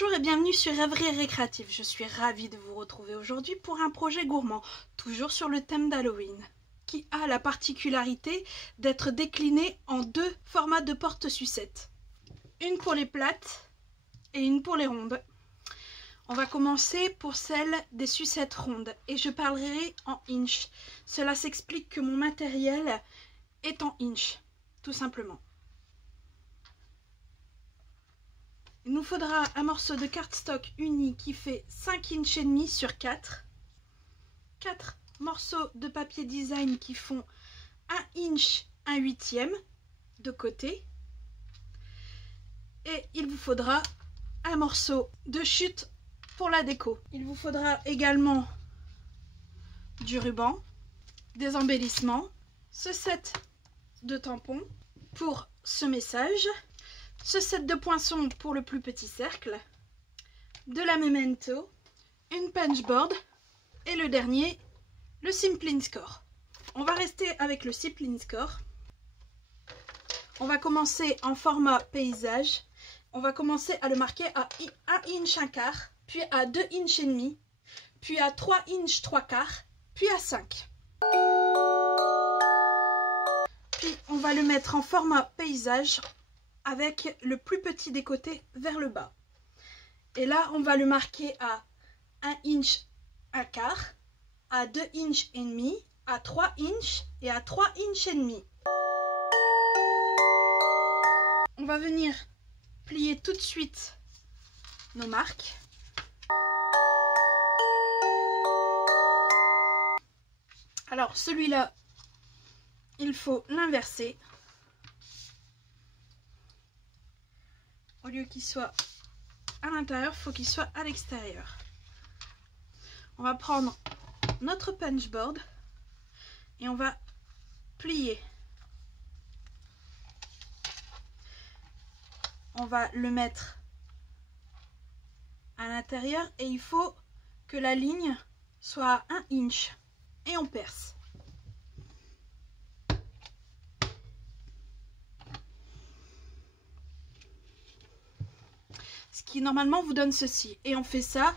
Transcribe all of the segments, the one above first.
Bonjour et bienvenue sur Rêverie Récréative. Je suis ravie de vous retrouver aujourd'hui pour un projet gourmand, toujours sur le thème d'Halloween, qui a la particularité d'être décliné en deux formats de porte-sucettes. Une pour les plates et une pour les rondes. On va commencer pour celle des sucettes rondes et je parlerai en inch. Cela s'explique que mon matériel est en inch, tout simplement. Il nous faudra un morceau de cardstock uni qui fait 5 inch et demi sur 4. 4 morceaux de papier design qui font 1 inch 1/8 de côté. Et il vous faudra un morceau de chute pour la déco. Il vous faudra également du ruban, des embellissements, ce set de tampons pour ce message, ce set de poinçons pour le plus petit cercle, de la memento, une punchboard et le dernier, le Simpline Score. On va rester avec le Simpline Score. On va commencer en format paysage. On va commencer à le marquer à 1 inch 1/4, puis à 2 inch et demi, puis à 3 inch 3/4, puis à 5. Puis on va le mettre en format paysage avec le plus petit des côtés vers le bas. Et là, on va le marquer à 1 inch 1/4, à 2 inch et demi, à 3 inch et à 3 inch et demi. On va venir plier tout de suite nos marques. Alors celui-là, il faut l'inverser. Au lieu qu'il soit à l'intérieur, il faut qu'il soit à l'extérieur. On va prendre notre punchboard et on va plier. On va le mettre à l'intérieur et il faut que la ligne soit à 1 inch et on perce. Ce qui normalement vous donne ceci. Et on fait ça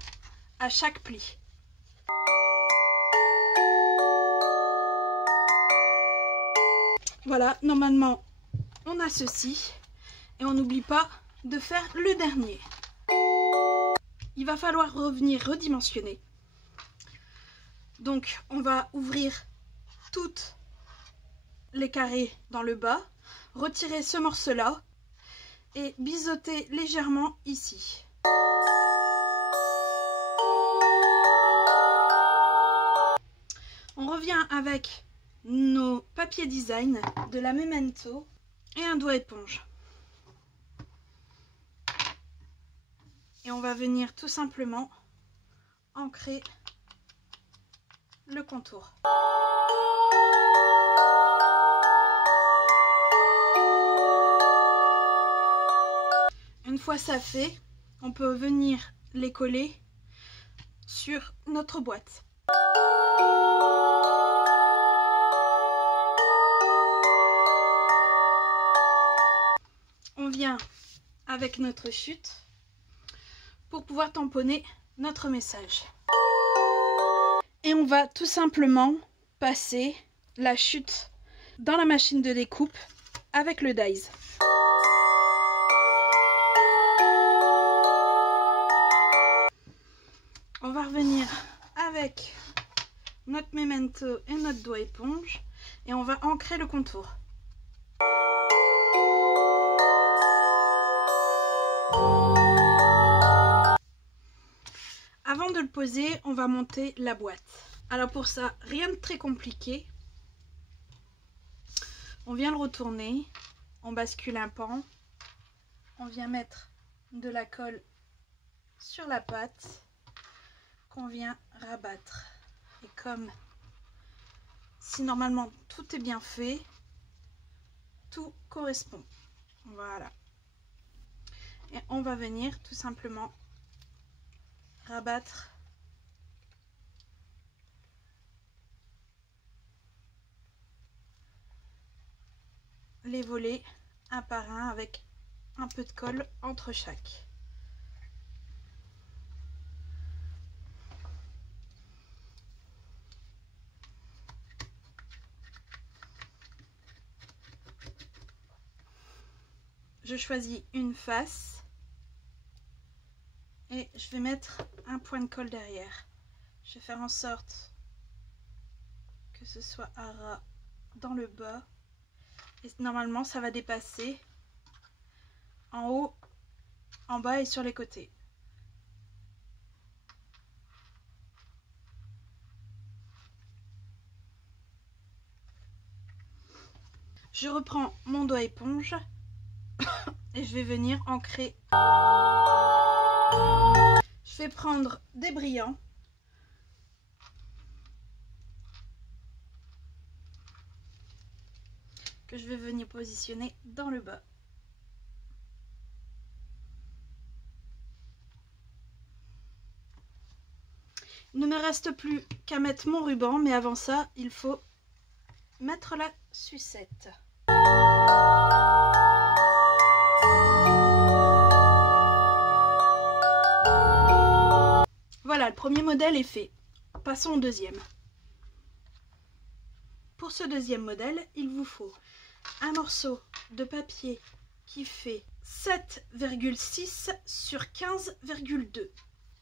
à chaque pli. Voilà, normalement on a ceci. Et on n'oublie pas de faire le dernier. Il va falloir revenir redimensionner. Donc on va ouvrir toutes les carrés dans le bas, retirer ce morceau-là et biseauter légèrement ici. On revient avec nos papiers design, de la memento et un doigt éponge. Et on va venir tout simplement ancrer le contour. Une fois ça fait, on peut venir les coller sur notre boîte. On vient avec notre chute pour pouvoir tamponner notre message. Et on va tout simplement passer la chute dans la machine de découpe avec le dies. On va revenir avec notre memento et notre doigt éponge et on va ancrer le contour. Avant de le poser, on va monter la boîte. Alors pour ça, rien de très compliqué. On vient le retourner, on bascule un pan, on vient mettre de la colle sur la pâte qu'on vient rabattre. Et comme si normalement tout est bien fait, tout correspond. Voilà. Et on va venir tout simplement rabattre les volets un par un avec un peu de colle entre chaque. je choisis une face et je vais mettre un point de colle derrière. Je vais faire en sorte que ce soit à ras dans le bas et normalement ça va dépasser en haut, en bas et sur les côtés. Je reprends mon doigt éponge et je vais venir ancrer. Je vais prendre des brillants que je vais venir positionner dans le bas. Il ne me reste plus qu'à mettre mon ruban, mais avant ça, il faut mettre la sucette. Voilà, le premier modèle est fait. Passons au deuxième. Pour ce deuxième modèle, il vous faut un morceau de papier qui fait 7,6 sur 15,2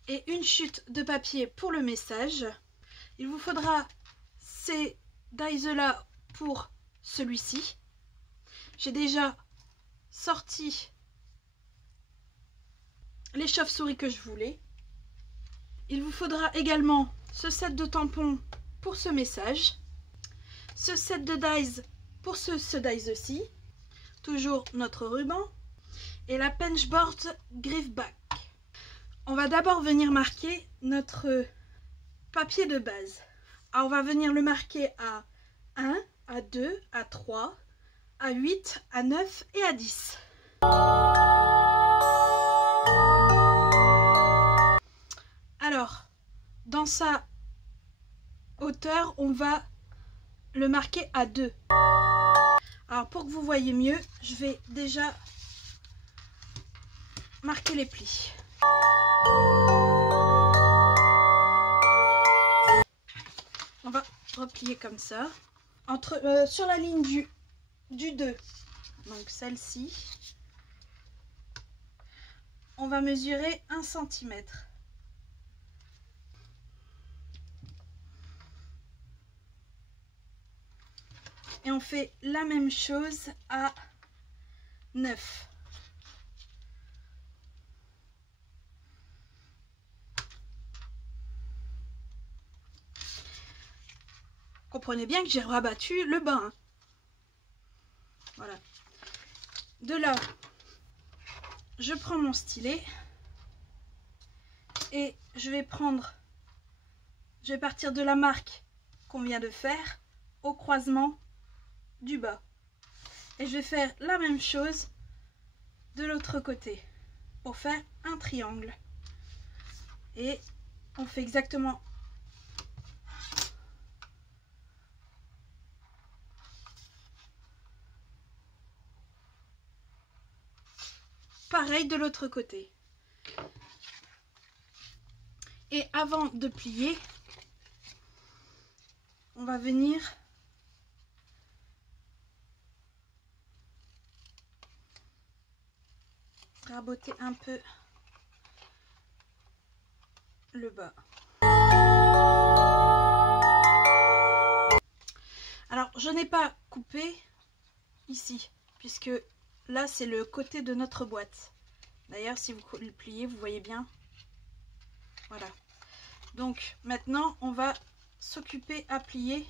et une chute de papier pour le message. Il vous faudra ces dies-là pour celui-ci. J'ai déjà sorti les chauves-souris que je voulais. Il vous faudra également ce set de tampons pour ce message, ce set de dies pour ce dies-ci, toujours notre ruban et la Penchboard Griffback. On va d'abord venir marquer notre papier de base. Alors on va venir le marquer à 1, à 2, à 3, à 8, à 9 et à 10. Alors, dans sa hauteur, on va le marquer à 2. Alors pour que vous voyez mieux, je vais déjà marquer les plis. On va replier comme ça. Sur la ligne du 2, donc celle-ci, on va mesurer 1 cm. Et on fait la même chose à 9. Comprenez bien que j'ai rabattu le bas. Hein. Voilà. De là, je prends mon stylet et je vais partir de la marque qu'on vient de faire au croisement du bas. Et je vais faire la même chose de l'autre côté pour faire un triangle. Et on fait exactement pareil de l'autre côté. Et avant de plier, on va venir raboter un peu le bas. Alors, je n'ai pas coupé ici, puisque là, c'est le côté de notre boîte. D'ailleurs, si vous le pliez, vous voyez bien. Voilà. Donc, maintenant, on va s'occuper à plier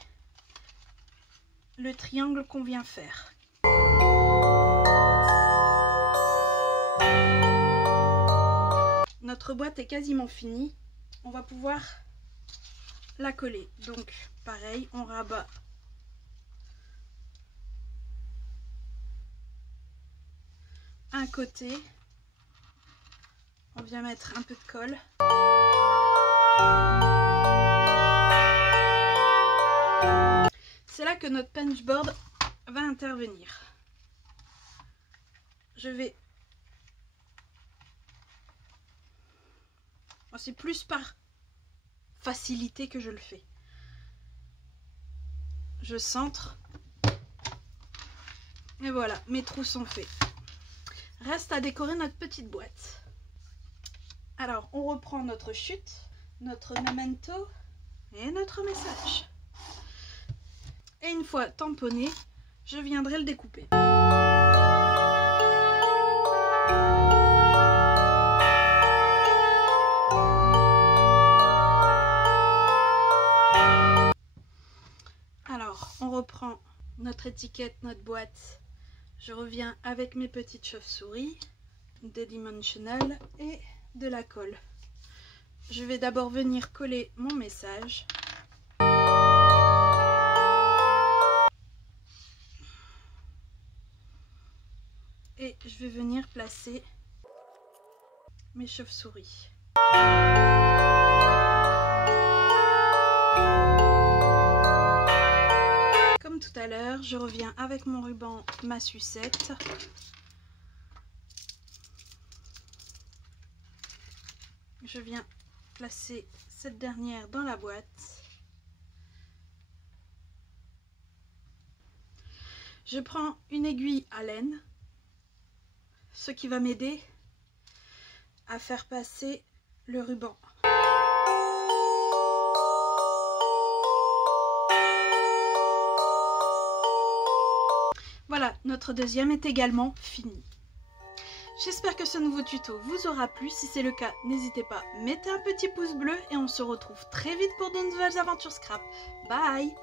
le triangle qu'on vient faire. Notre boîte est quasiment finie. On va pouvoir la coller. Donc, pareil, on rabat un côté. On vient mettre un peu de colle. C'est là que notre Penchboard va intervenir. Je vais... C'est plus par facilité que je le fais. Je centre. Et voilà, mes trous sont faits. Reste à décorer notre petite boîte. Alors, on reprend notre chute, notre memento et notre message. Et une fois tamponné, je viendrai le découper. Alors, on reprend notre étiquette, notre boîte. Je reviens avec mes petites chauves-souris, des dimensionals et de la colle. Je vais d'abord venir coller mon message. Et je vais venir placer mes chauves-souris. Comme tout à l'heure, je reviens avec mon ruban, ma sucette. Je viens placer cette dernière dans la boîte. Je prends une aiguille à laine, ce qui va m'aider à faire passer le ruban. Voilà, notre deuxième est également fini. J'espère que ce nouveau tuto vous aura plu. Si c'est le cas, n'hésitez pas, mettez un petit pouce bleu et on se retrouve très vite pour de nouvelles aventures scrap. Bye!